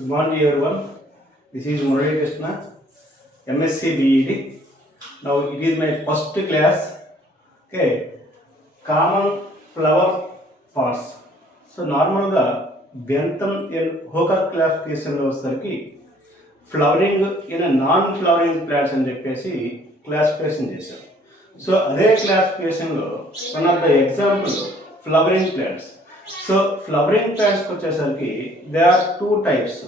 Good morning everyone. This is Murali Krishna, MSc BEd. Now it is my first class. Okay, common flower parts. So normal ga Bentham and Hooker classification lo vasariki flowering in a non-flowering plants అని చెప్పేసి classification చేశారు. So అదే classification లో one of the example flowering plants. So flowering plants వచ్చేసరికి they are two types.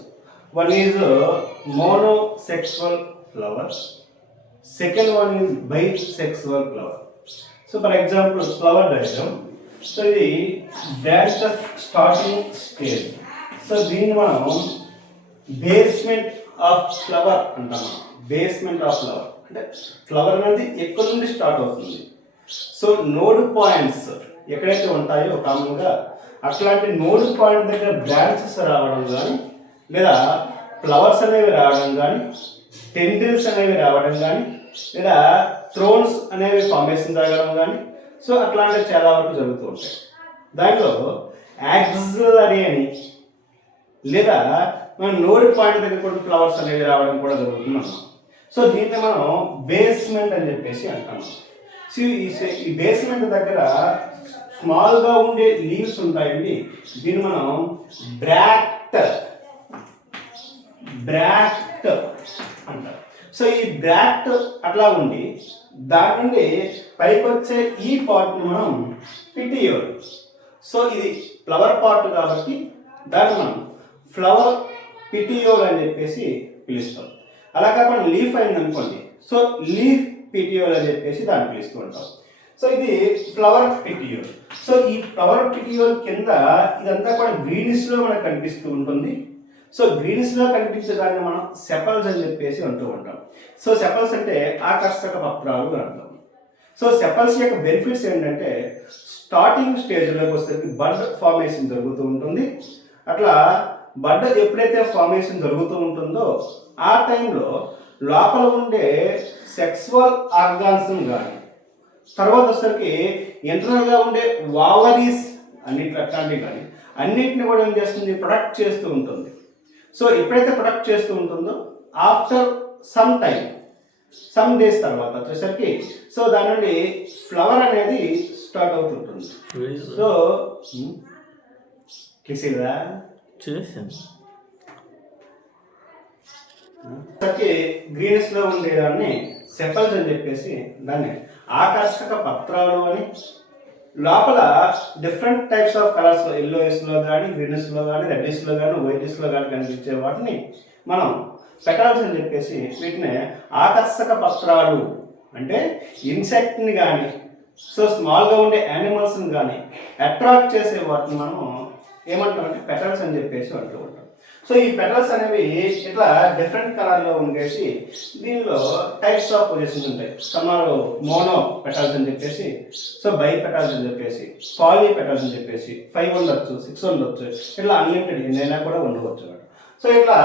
One is monosexual flowers, second one is bisexual flower. So for example flower diagram. So ఇది dash starting stage. So దీన్ని మనం basement of flower అంటాము. Basement of flower అంటే flower అనేది ఎక్కడి నుండి start అవుతుంది. So node points ఎక్కడైతే ఉంటాయో కామన్గా అట్లాంటి నోడ్ పాయింట్ దగ్గర బ్రాంచెస్ రావడం కానీ, లేదా ఫ్లవర్స్ అనేవి రావడం కానీ, టెండిల్స్ అనేవి రావడం కానీ, లేదా థ్రోన్స్ అనేవి ఫార్మేషన్ జరగడం కానీ, సో అట్లాంటివి చాలా వరకు జరుగుతూ ఉంటాయి. దాంట్లో యాక్సిలరీ అని లేదా మనం నోడ్ పాయింట్ దగ్గర కూడా ఫ్లవర్స్ అనేవి రావడం కూడా జరుగుతుంది అన్నమాట. సో దీన్ని మనం బేస్మెంట్ అని చెప్పేసి అంటాము. సో ఈ బేస్మెంట్ దగ్గర స్మాల్గా ఉండే లీవ్స్ ఉంటాయండి. దీన్ని మనం బ్రాక్ట్ అంటారు. సో ఈ బ్రాక్ట్ అట్లా ఉండి దాని నుండి పైకి వచ్చే ఈ పార్ట్ని మనం పిటియోల్. సో ఇది ఫ్లవర్ పార్ట్ కాబట్టి దాన్ని మనం ఫ్లవర్ పిటియోల్ అని చెప్పేసి పిలుస్తాం. అలా కాకుండా లీఫ్ అయింది అనుకోండి, సో లీఫ్ పిటియోల్ అని చెప్పేసి దాన్ని పిలుస్తూ ఉంటాం. సో ఇది ఫ్లవర్ పిటియోల్. సో ఈ ఫ్లవర్ పిటియోల్ కింద ఇదంతా కూడా గ్రీనిష్లో మనకు కనిపిస్తూ ఉంటుంది. సో గ్రీనిష్లో కనిపించే దాన్ని మనం సెపల్స్ అని చెప్పేసి అంటూ ఉంటాం. సో సెపల్స్ అంటే ఆకర్షక పత్రాలు అని అర్థం. సో సెపల్స్ యొక్క బెనిఫిట్స్ ఏంటంటే స్టార్టింగ్ స్టేజ్లోకి వచ్చేసరికి బడ్ ఫార్మేషన్ జరుగుతూ ఉంటుంది. అట్లా బడ్ ఎప్పుడైతే ఫార్మేషన్ జరుగుతూ ఉంటుందో ఆ టైంలో లోపల ఉండే సెక్సువల్ ఆర్గాన్స్ కానీ, తర్వాత వచ్చేసరికి ఇంటర్నల్గా ఉండే వావరీస్ అట్లాంటివి కానీ అన్నిటిని కూడా ఏం చేస్తుంది, ప్రొడక్ట్ చేస్తూ ఉంటుంది. సో ఎప్పుడైతే ప్రొడక్ట్ చేస్తూ ఉంటుందో after some time, some days తర్వాత వచ్చేసరికి సో దాని నుండి ఫ్లవర్ అనేది స్టార్ట్ అవుతుంటుంది. సో క్లియర్గా గ్రీనిష్ లో ఉండేదాన్ని సెపల్స్ అని చెప్పేసి, దాన్ని ఆకర్షక పత్రాలు అని. లోపల డిఫరెంట్ టైప్స్ ఆఫ్ కలర్స్ లో ఎల్లోయిష్ లో కానీ, గ్రీనిష్ లో కానీ, రెడ్డిష్ లో కానీ, వైటిష్ లో కానీ కనిపించే వాటిని మనం పెటల్స్ అని చెప్పేసి, వీటిని ఆకర్షక పత్రాలు అంటే ఇన్సెక్ట్ని కానీ, సో స్మాల్గా ఉండే యానిమల్స్ని కానీ అట్రాక్ట్ చేసే వాటిని మనం ఏమంటామంటే పెటల్స్ అని చెప్పేసి అంటూ ఉంటాం. సో ఈ పెటల్స్ అనేవి ఇట్లా డిఫరెంట్ కలర్లో ఉండేసి దీనిలో టైప్స్ ఆఫ్ పొజిషన్స్ ఉంటాయి. సమ్మారు మోనో పెటల్స్ అని చెప్పేసి, సో బై పెటల్స్ అని చెప్పేసి, పాలీ పెటల్స్ అని చెప్పేసి 5 ఉండొచ్చు, 6 ఉండొచ్చు, ఇట్లా అన్లిమిటెడ్ ఎన్నైనా కూడా ఉండవచ్చు. సో ఇట్లా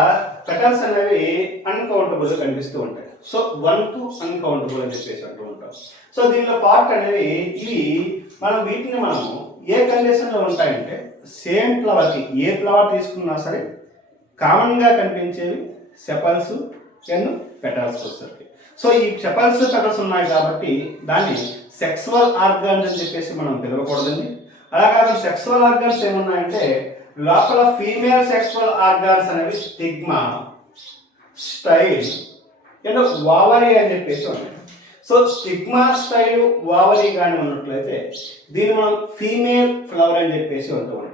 పెటల్స్ అనేవి అన్కౌంటబుల్ కనిపిస్తూ ఉంటాయి. సో 1 to అన్కౌంటబుల్ అని చెప్పేసి అంటూ ఉంటాం. సో దీనిలో పార్ట్ అనేవి ఇవి వీటిని మనము ఏ కండిషన్లో ఉంటాయంటే సేమ్ ఫ్లవర్కి ఏ ఫ్లవర్ తీసుకున్నా సరే కామన్గా కనిపించేవి సెపల్స్ అండ్ పెటల్స్ వస్తుంది. సో ఈ సెపల్స్ పెటల్స్ ఉన్నాయి కాబట్టి దాన్ని సెక్సువల్ ఆర్గాన్స్ అని చెప్పేసి మనం పిలవకూడదండి. అలా కాకుండా సెక్సువల్ ఆర్గాన్స్ ఏమున్నాయంటే లోపల ఫీమేల్ సెక్సువల్ ఆర్గాన్స్ అనేవి స్టిగ్మా, స్టైల్ అండ్ వావరీ అని చెప్పేసి ఉన్నాయి. సో స్టిగ్మా, స్టైల్, వావరీ కానీ ఉన్నట్లయితే దీన్ని మనం ఫీమేల్ ఫ్లవర్ అని చెప్పేసి అంటూ ఉంటాం.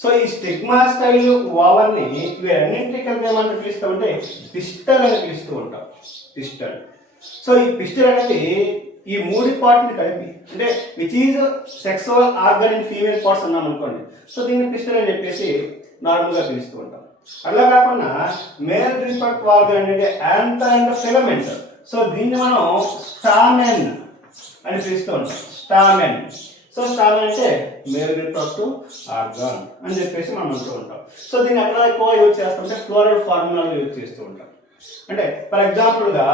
సో ఈ స్టిగ్మా, స్టైల్, వావర్ని వీరన్నింటినీ కలిపి ఏమన్నా పిలుస్తామంటే పిస్టల్ అని పిలుస్తూ ఉంటాం. పిస్టల్. సో ఈ పిస్టల్ అనేది ఈ 3 పార్ట్ని కలిపి, అంటే which is sexual organ in female parts అన్నాం అనుకోండి, సో దీన్ని పిస్టల్ అని చెప్పేసి నార్మల్గా పిలుస్తూ ఉంటాం. అలా కాకుండా మేల్ రీప్రొడక్టివ్ ఆర్గన్ అంటే యాంథర్ అండ్ ఫిలమెంట్. సో దీన్ని మనం స్టామెన్ అని పిలుస్తూ ఉంటాం. స్టామెన్. సో స్టామెన్ అంటే మేల్ రీప్రొడక్టివ్ ఆర్గాన్ అని చెప్పేసి మనం అంటూ ఉంటాం. సో దీన్ని ఎక్కడ ఎక్కువ యూజ్ చేస్తామంటే ఫ్లోరల్ ఫార్ములాలు యూజ్ చేస్తూ ఉంటాం. అంటే ఫర్ ఎగ్జాంపుల్గా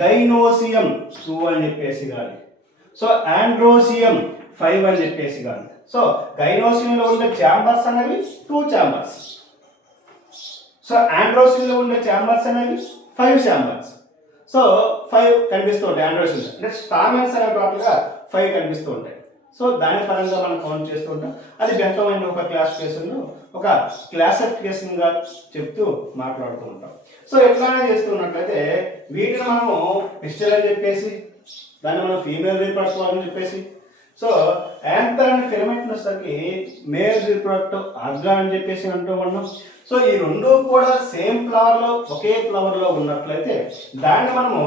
గైనోసియం 2 అని చెప్పేసి కానీ, సో ఆండ్రోసియం 5 అని చెప్పేసి కానీ. సో గైనోసియంలో ఉండే ఛాంబర్స్ అనేవి 2 ఛాంబర్స్. సో ఆండ్రోసిన్లో ఉండే ఛాంబర్స్ అనేవి 5 ఛాంబర్స్. సో 5 కనిపిస్తూ ఉంటాయి ఆండ్రోసిన్. అంటే స్టామెన్స్ అనేవి టోటల్గా 5 కనిపిస్తూ ఉంటాయి. సో దాని పరంగా మనం కౌంట్ చేస్తూ ఉంటాం. అది బెంతమైన ఒక క్లాసిఫికేషన్లో ఒక క్లాసిఫికేషన్గా చెప్తూ మాట్లాడుతూ ఉంటాం. సో ఎట్లానే చేస్తున్నట్లయితే వీటిని మనము పిస్టల్ అని చెప్పేసి, దాన్ని మనం ఫీమేల్ రీప్రొడక్టివ్ అని చెప్పేసి, సో యాంథర్ అండ్ ఫిలమెంట్ వచ్చేసరికి మేల్ రీప్రొడక్టివ్ ఆర్గాన్ అని చెప్పేసి అంటూ ఉన్నాం. సో ఈ రెండు కూడా సేమ్ ఫ్లవర్లో ఒకే ఫ్లవర్లో ఉన్నట్లయితే దాన్ని మనము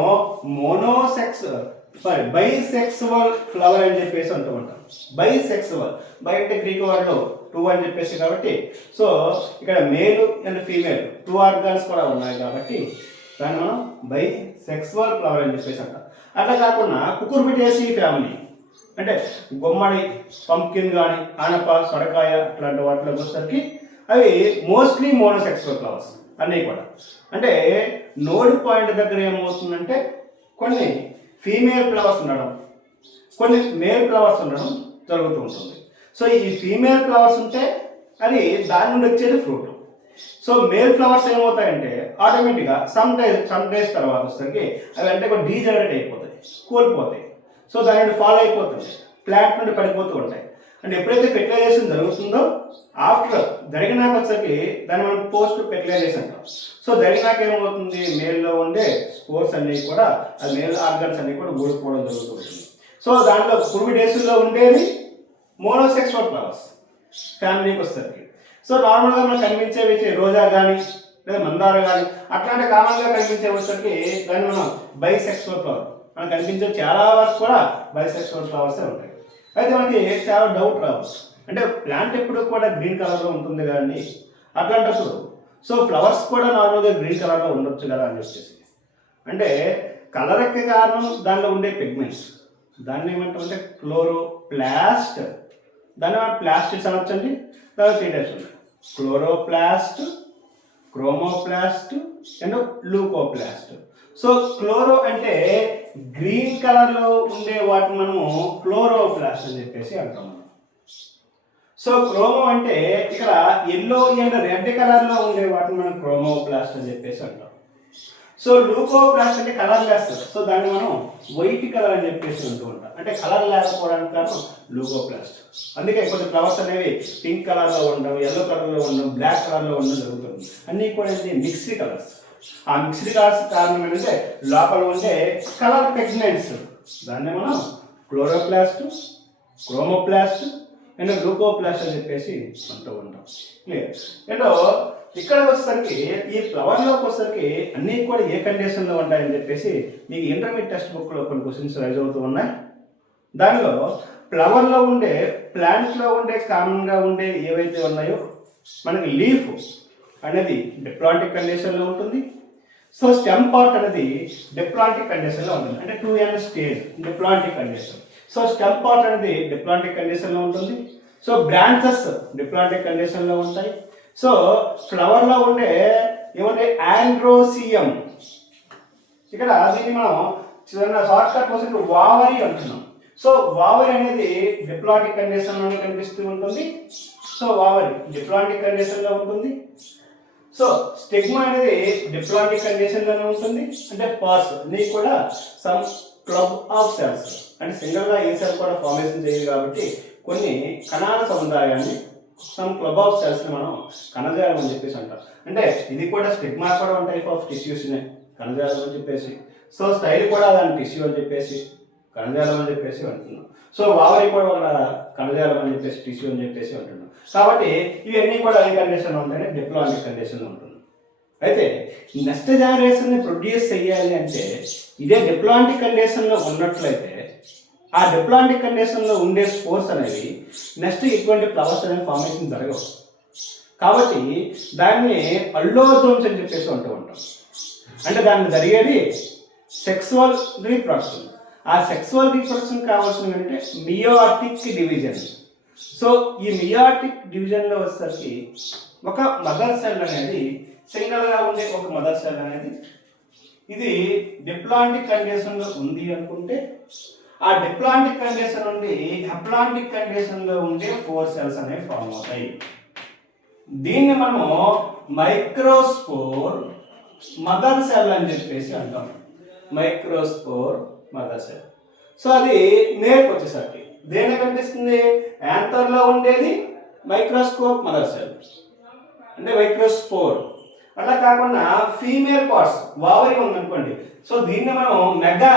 బైసెక్సువల్ ఫ్లవర్ అని చెప్పేసి అంటూ ఉంటాం. బైసెక్సువల్, బై అంటే గ్రీక్ వర్డ్లో 2 అని చెప్పేసి కాబట్టి, సో ఇక్కడ మేల్ అండ్ ఫీమేల్ 2 ఆర్గాన్స్ కూడా ఉన్నాయి కాబట్టి దాన్ని మనం బైసెక్సువల్ ఫ్లవర్ అని చెప్పేసి అంటాం. అట్లా కాకుండా కుకుర్బిటేసి ఫ్యామిలీ అంటే గుమ్మడి, పంకిన్ కానీ, ఆనప, సొరకాయ అట్లాంటి వాటిలో వచ్చేసరికి అవి మోస్ట్లీ మోనోసెక్సువల్ ఫ్లవర్స్ అన్నీ కూడా. అంటే నోడ్ పాయింట్ దగ్గర ఏమవుతుందంటే కొన్ని ఫీమేల్ ఫ్లవర్స్ ఉండడం, కొన్ని మేల్ ఫ్లవర్స్ ఉండడం జరుగుతూ ఉంటుంది. సో ఈ ఫీమేల్ ఫ్లవర్స్ ఉంటే అది దాని నుండి వచ్చేది ఫ్రూట్. సో మేల్ ఫ్లవర్స్ ఏమవుతాయంటే ఆటోమేటిక్గా సమ్ డేస్ తర్వాత వస్తుంది అవి అంటే డీజనరేట్ అయిపోతాయి, కోల్పోతాయి. సో దాని నుండి ఫాలో అయిపోతుంది, ప్లాంట్ నుండి పడిపోతూ ఉంటాయి. అంటే ఎప్పుడైతే ఫెర్టిలైజేషన్ జరుగుతుందో ఆఫ్టర్ జరిగినాక వచ్చేసరికి దాన్ని మనం పోస్ట్ ఫెర్టిలైజేషన్ అంటాం. సో జరిగినాక ఏమవుతుంది, మేల్లో ఉండే స్పోర్స్ అన్నీ కూడా, అది మేల్ ఆర్గన్స్ అన్నీ కూడా ఊడిపోవడం జరుగుతుంది. సో దాంట్లో కుర్బిడేసిల్లో ఉండేది మోనోసెక్సువల్ ఫ్లవర్స్ ఫ్యామిలీకి వస్తుంది. సో నార్మల్గా మనకు కనిపించేవి రోజా కానీ లేదా మందార కానీ అట్లాంటి కామన్గా కనిపించే వచ్చేసరికి దాన్ని మనం బైసెక్సువల్ ఫ్లవర్ మనకు కనిపించే చాలా వరకు కూడా బైసెక్సువల్ ఫ్లవర్సే ఉంటాయి. అయితే మనకి చాలా డౌట్ రావచ్చు, అంటే ప్లాంట్ ఎప్పుడు కూడా గ్రీన్ కలర్లో ఉంటుంది కానీ అట్లాంటప్పుడు సో ఫ్లవర్స్ కూడా నార్మల్గా గ్రీన్ కలర్లో ఉండొచ్చు కదా అని చెప్పేసి. అంటే కలర్ ఎక్కే కారణం దానిలో ఉండే పిగ్మెంట్స్, దాన్ని ఏమంటామంటే క్లోరోప్లాస్ట్, దాన్ని మనం ప్లాస్టిక్స్ అనొచ్చండి. దాని 3 టైప్స్ ఉంటాయి, chloroplast, chromoplast and లూకోప్లాస్ట్. So chloro అంటే గ్రీన్ కలర్లో ఉండే వాటిని మనము క్లోరోప్లాస్ట్ అని చెప్పేసి అంటాం. సో క్రోమో అంటే ఇక్కడ ఎల్లో అండ్ రెడ్ కలర్లో ఉండే వాటిని మనం క్రోమోప్లాస్ట్ అని చెప్పేసి అంటాం. సో లూకోప్లాస్ట్ అంటే కలర్ లెస్, సో దాన్ని మనం వైట్ కలర్ అని చెప్పేసి ఉంటూ ఉంటాం. అంటే కలర్ లేకపోవడానికి కారణం లూకోప్లాస్ట్. అందుకే కొన్ని ఫ్లవర్స్ అనేవి పింక్ కలర్లో ఉండడం, ఎల్లో కలర్లో ఉండడం, బ్లాక్ కలర్లో ఉండడం జరుగుతుంది. అన్నీ కూడా మిక్స్డ్ కలర్స్. ఆ మిక్స్డ్ కలర్స్ కారణం ఏంటంటే లోపల ఉండే కలర్ పిగ్మెంట్స్, దాన్ని మనం క్లోరోప్లాస్ట్, క్రోమోప్లాస్ట్ అండ్ లూకోప్లాస్ట్ అని చెప్పేసి అంటూ ఉంటాం. క్లియర్. అండ్ ఇక్కడికి వచ్చేసరికి ఈ ఫ్లవర్లోకి వచ్చేసరికి అన్నీ కూడా ఏ కండిషన్లో ఉంటాయని చెప్పేసి మీకు ఇంటర్మీడియట్ టెక్స్ట్ బుక్లో కొన్ని క్వశ్చన్స్ రైజ్ అవుతూ ఉన్నాయి. దానిలో ఫ్లవర్లో ఉండే, ప్లాంట్లో ఉండే కామన్గా ఉండే ఏవైతే ఉన్నాయో మనకి లీఫ్ అనేది డిప్లాంటిక్ కండిషన్లో ఉంటుంది. సో స్టెమ్ పార్ట్ అనేది డిప్లాంటిక్ కండిషన్లో ఉంటుంది, అంటే 2n stage diplontic condition. So stem part అనేది డిప్లాంటిక్ కండిషన్లో ఉంటుంది. సో బ్రాంచెస్ డిప్లాంటిక్ కండిషన్లో ఉంటాయి. సో ఫ్లవర్లో ఉండే ఏమంటే ఆండ్రోసియం, ఇక్కడ దీన్ని మనం చిన్న షార్ట్ కట్ కోసం వావరి అంటున్నాం. సో వావరి అనేది డిప్లాంటిక్ కండిషన్లోనే కనిపిస్తూ ఉంటుంది. సో వావరి డిప్లాంటిక్ కండిషన్లో ఉంటుంది. సో స్టిగ్మా అనేది డిప్లాంటిక్ కండిషన్లోనే ఉంటుంది. అంటే పార్ట్స్ అన్నీ కూడా సమ్ క్లబ్ ఆఫ్ సెల్స్, అంటే సింగిల్గా ఏ సెల్ కూడా ఫార్మేషన్ చేయదు కాబట్టి కొన్ని కణాల సముదాయాన్ని, సమ్ క్లబ్ ఆఫ్ సెల్స్ని మనం కణజాలం అని చెప్పేసి అంటాం. అంటే ఇది కూడా స్టిగ్మా కూడా వన్ టైప్ ఆఫ్ టిష్యూస్నే కణజాలం అని చెప్పేసి. సో స్టైల్ కూడా దాని టిష్యూ అని చెప్పేసి కణజాలం అని చెప్పేసి అంటున్నాం. సో వావరి కూడా ఒక కణజాలం అని చెప్పేసి టిష్యూ అని చెప్పేసి అంటున్నాం. కాబట్టి ఇవన్నీ కూడా ఏ కండిషన్లో ఉంటాయంటే డిప్లాంటిక్ కండిషన్లో ఉంటుంది. అయితే నెక్స్ట్ జనరేషన్ని ప్రొడ్యూస్ చేయాలి అంటే ఇదే డిప్లాంటిక్ కండిషన్లో ఉన్నట్లయితే ఆ డిప్లాంటిక్ కండిషన్లో ఉండే స్పోర్స్ అనేవి నెక్స్ట్ ఇటువంటి ఫ్లవర్స్ అనేవి ఫార్మేషన్ జరగవు. కాబట్టి దాన్ని అల్లోజోమ్స్ అని చెప్పేసి అంటూ ఉంటాం. అంటే దాన్ని జరిగేది సెక్సువల్ రీప్రొడక్షన్. ఆ సెక్సువల్ రీప్రొడక్షన్ కావాల్సింది ఏంటంటే మియోటిక్ డివిజన్. సో ఈ మియోటిక్ డివిజన్లో వచ్చేసరికి ఒక మదర్ సెల్ అనేది సింగిల్గా ఉండే ఒక మదర్ సెల్ అనేది ఇది డిప్లాంటిక్ కండిషన్లో ఉంది అనుకుంటే ఆ డిప్లాంటిక్ కండిషన్ నుండి అప్లాంటిక్ కండిషన్లో ఉండే 4 సెల్స్ అనేవి ఫామ్ అవుతాయి. దీన్ని మనము మైక్రోస్పోర్ మదర్ సెల్ అని చెప్పేసి అంటాం. Microspore mother cell. సో అది మేల్కి వచ్చేసరికి దేని కనిపిస్తుంది, యాంథర్లో ఉండేది మైక్రోస్కోప్ మదర్ సెల్ అంటే మైక్రోస్పోర్. అలా కాకుండా ఫీమేల్ పార్ట్స్ వావరి ఉందనుకోండి, సో దీన్ని మనం మెగా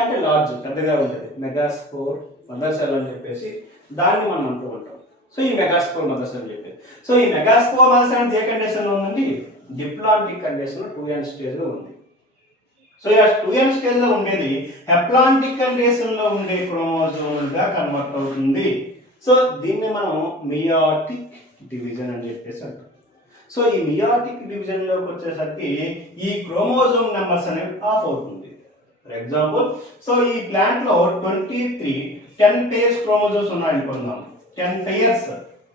అంటే లార్జ్ పెద్దగా ఉండేది మెగాస్పోర్ మదర్ సెల్ అని చెప్పేసి దాన్ని మనం అంటూ ఉంటాం. సో ఈ మెగాస్పోర్ మదర్ సెల్ అని చెప్పేసి, సో ఈ మెగాస్పోర్ మదర్ సెల్ ఏ కండిషన్లో ఉందండి, డిప్లాంటిక్ కండిషన్లో 2n స్టేజ్లో ఉంది. సో ఇలా 2n స్టేజ్లో ఉండేది హెప్లాంటిక్ కండిషన్లో ఉండే క్రోమోజోమ్గా కన్వర్ట్ అవుతుంది. సో దీన్ని మనం మియాటిక్ డివిజన్ అని చెప్పేసి అంటాం. సో ఈ మియాటిక్ డివిజన్లోకి వచ్చేసరికి ఈ క్రోమోజోమ్ నెంబర్స్ అనేవి ఆఫ్ అవుతుంది. ఫర్ ఎగ్జాంపుల్, సో ఈ ప్లాంట్లో 23 10 pairs క్రోమోజోమ్స్ ఉన్నాయనుకుందాం. 10 pairs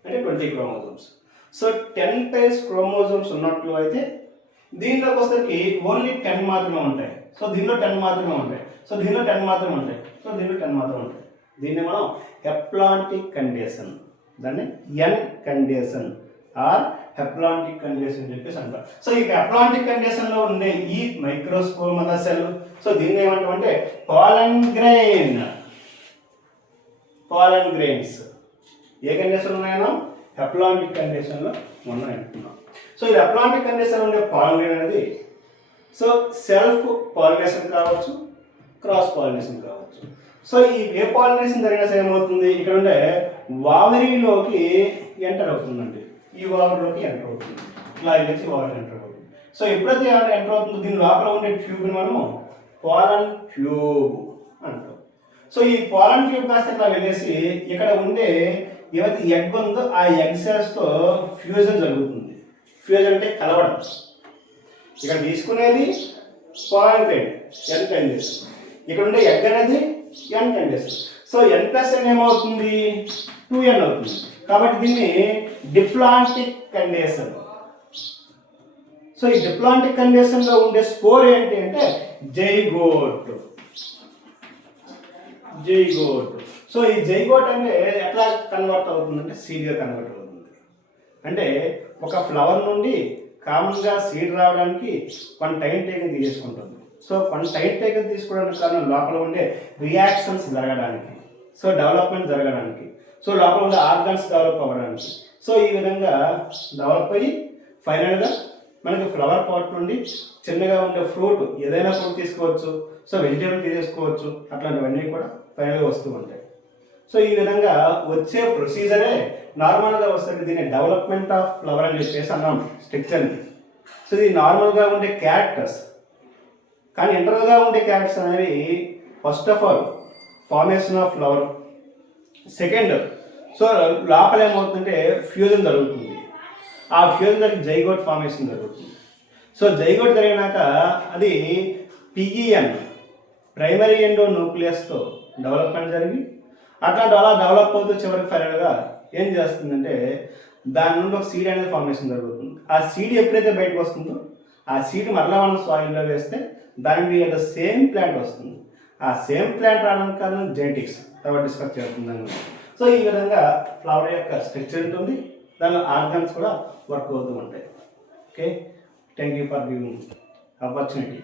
అంటే 20 క్రోమోజోమ్స్. సో 10 pairs క్రోమోజోమ్స్ ఉన్నట్లు అయితే దీనిలోకి వచ్చేసరికి ఓన్లీ 10 మాత్రమే ఉంటాయి. సో దీనిలో 10 మాత్రమే ఉంటాయి. సో దీనిలో 10 మాత్రమే ఉంటాయి. సో దీనిలో 10 మాత్రమే ఉంటాయి. దీన్ని మనం హెప్లాంటిక్ కండిషన్, దాన్ని ఎన్ కండిషన్ ఆర్ హెప్లాంటిక్ కండిషన్ అని చెప్పేసి అంటారు. సో ఈ హెప్లాంటిక్ కండిషన్లో ఉండే ఈ మైక్రోస్పోర్ మదర్ సెల్, సో దీన్ని ఏమంటామంటే పాలన్ గ్రెయిన్స్ ఏ కండిషన్ ఉన్నాయో హెప్లాంటిక్ కండిషన్లో ఉన్నాయంటున్నాం. సో ఈ హెప్లాంటిక్ కండిషన్ ఉండే పాలన్ గ్రెయిన్ అనేది సో సెల్ఫ్ పాలినేషన్ కావచ్చు, క్రాస్ పాలినేషన్ కావచ్చు. సో ఈ ఏ పాలినేషన్ జరిగినా ఏమవుతుంది, ఇక్కడ ఉండే వావరీలోకి ఎంటర్ అవుతుందండి. ఈ వావరీలోకి ఎంటర్ అవుతుంది, ఇలా వెళ్ళి వావరీ ఎంటర్ అవుతుంది. సో ఎప్పుడైతే ఎంటర్ అవుతుందో దీని లోపల ఉండే ట్యూబ్ని మనము పాలన్ ట్యూబ్ అంటాం. సో ఈ పాలన్ ట్యూబ్ కాస్త ఇట్లా వెళ్ళేసి ఇక్కడ ఉండే ఏవైతే ఎగ్ ఉందో ఆ ఎగ్ సెల్స్తో ఫ్యూజన్ జరుగుతుంది. ఫ్యూజన్ అంటే కలవడం. ఇక్కడ తీసుకునేది పాలన్ గ్రెయిన్ ఎన్ కండిషన్, ఇక్కడ ఉండే ఎగ్ అనేది ఎన్ కండిషన్. సో ఎన్ ప్లస్ ఎన్ ఏమవుతుంది, 2n అవుతుంది. కాబట్టి దీన్ని డిప్లాంటిక్ కండిషన్. సో ఈ డిప్లాంటిక్ కండిషన్లో ఉండే స్కోర్ ఏంటి అంటే జైగోట్. సో ఈ జైగోట్ అంటే ఎట్లా కన్వర్ట్ అవుతుందంటే సీడ్గా కన్వర్ట్ అవుతుంది. అంటే ఒక ఫ్లవర్ నుండి కామన్గా సీడ్ రావడానికి కొంత టైం టేకన్ తీసుకుంటుంది. సో కొంత టైం టేకన్ తీసుకోవడానికి కారణం లోపల ఉండే రియాక్షన్స్ జరగడానికి, సో డెవలప్మెంట్ జరగడానికి, సో లోపల ఉండే ఆర్గన్స్ డెవలప్ అవ్వడానికి. సో ఈ విధంగా డెవలప్ అయ్యి ఫైనల్గా మనకి ఫ్లవర్ పాట్ నుండి చిన్నగా ఉండే ఫ్రూట్, ఏదైనా ఫ్రూట్ తీసుకోవచ్చు, సో వెజిటేబుల్ తీసుకోవచ్చు, అట్లాంటివన్నీ కూడా ఫైనల్గా వస్తూ ఉంటాయి. సో ఈ విధంగా వచ్చే ప్రొసీజరే నార్మల్గా వస్తుంది. దీన్ని డెవలప్మెంట్ ఆఫ్ ఫ్లవర్ అని చెప్పేసి అన్నాం స్ట్రక్చర్ని. సో ఇది నార్మల్గా ఉండే క్యారెక్టర్స్. కానీ ఇంటర్నల్గా ఉండే క్యారెక్టర్స్ అనేవి first of all formation of flower, second so లోపల ఏమవుతుందంటే ఫ్యూజన్ జరుగుతుంది. ఆ ఫ్యూజన్ జరిగి జైగోట్ ఫార్మేషన్ జరుగుతుంది. సో జైగోట్ జరిగినాక అది పిఈఎన్ ప్రైమరీ ఎండో న్యూక్లియస్తో డెవలప్మెంట్ జరిగి అట్లా డెవలప్ అవుతూ చివరికి ఫైనల్గా ఏం చేస్తుందంటే దాని నుండి ఒక సీడ్ అనేది ఫార్మేషన్ జరుగుతుంది. ఆ సీడ్ ఎప్పుడైతే బయటకు వస్తుందో ఆ సీడ్ మరలా మనం సాయిల్లో వేస్తే దాని నుండి సేమ్ ప్లాంట్ వస్తుంది. ఆ సేమ్ ప్లాంట్ రావడానికి కారణం జెనెటిక్స్, తర్వాత డిస్కస్ చేస్తుందని. సో ఈ విధంగా ఫ్లవర్ యొక్క స్ట్రక్చర్ ఉంటుంది, దానిలో ఆర్గాన్స్ కూడా వర్క్ అవుతూ ఉంటాయి. Okay, thank you for giving opportunity.